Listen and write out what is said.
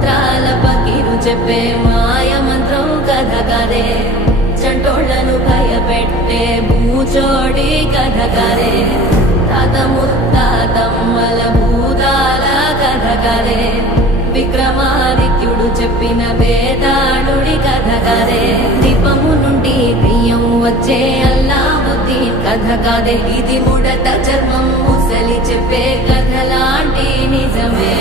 మంత్రాల పకిరు చెప్పే మాయ మంత్రం కథ కదే చంటోళ్లను భయపెట్టే భూచోడి కథ కదే తాత ముత్తాతమ్మల భూతాల కథ కదే విక్రమాదిత్యుడు చెప్పిన వేదాళుడి కథ కదే దీపము నుండి దెయ్యం వచ్చే అల్లావుద్దీన్ కథ కదే ఇది ముడత చర్మం ముసలి చెప్పే కథ లాంటి నిజమే